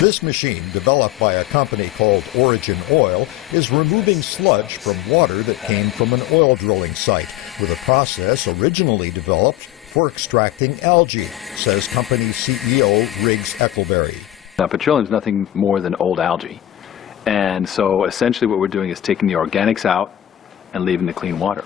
This machine, developed by a company called OriginOil, is removing sludge from water that came from an oil drilling site, with a process originally developed for extracting algae, says company CEO Riggs Eckelberry. Now, petroleum is nothing more than old algae. And so essentially what we're doing is taking the organics out and leaving the clean water.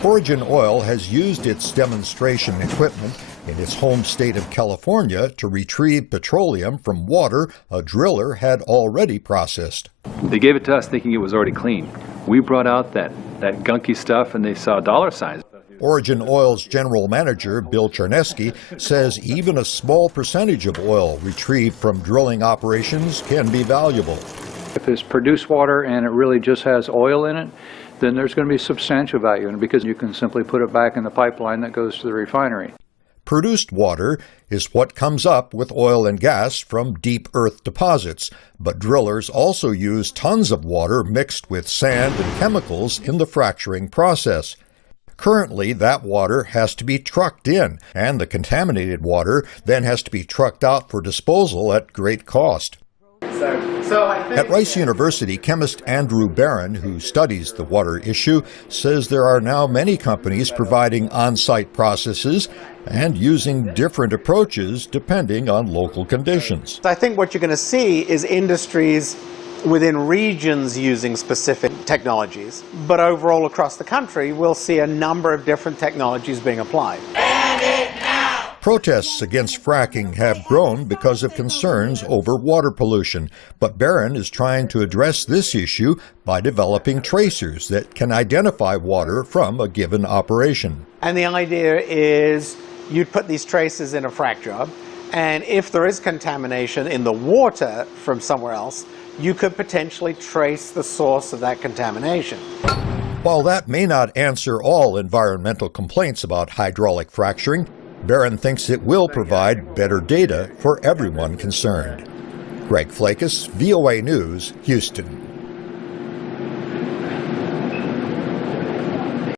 OriginOil has used its demonstration equipment in its home state of California to retrieve petroleum from water a driller had already processed. They gave it to us thinking it was already clean. We brought out that gunky stuff and they saw dollar signs. OriginOil's general manager, Bill Charneski, says even a small percentage of oil retrieved from drilling operations can be valuable. If it's produced water and it really just has oil in it, then there's going to be substantial value in it because you can simply put it back in the pipeline that goes to the refinery. Produced water is what comes up with oil and gas from deep earth deposits, but drillers also use tons of water mixed with sand and chemicals in the fracturing process. Currently, that water has to be trucked in, and the contaminated water then has to be trucked out for disposal at great cost. At Rice University, chemist Andrew Barron, who studies the water issue, says there are now many companies providing on-site processes and using different approaches depending on local conditions. I think what you're going to see is industries within regions using specific technologies, but overall across the country we'll see a number of different technologies being applied. Protests against fracking have grown because of concerns over water pollution, but Barron is trying to address this issue by developing tracers that can identify water from a given operation. And the idea is you'd put these tracers in a frac job, and if there is contamination in the water from somewhere else, you could potentially trace the source of that contamination. While that may not answer all environmental complaints about hydraulic fracturing, Barron thinks it will provide better data for everyone concerned. Greg Flakus, VOA News, Houston.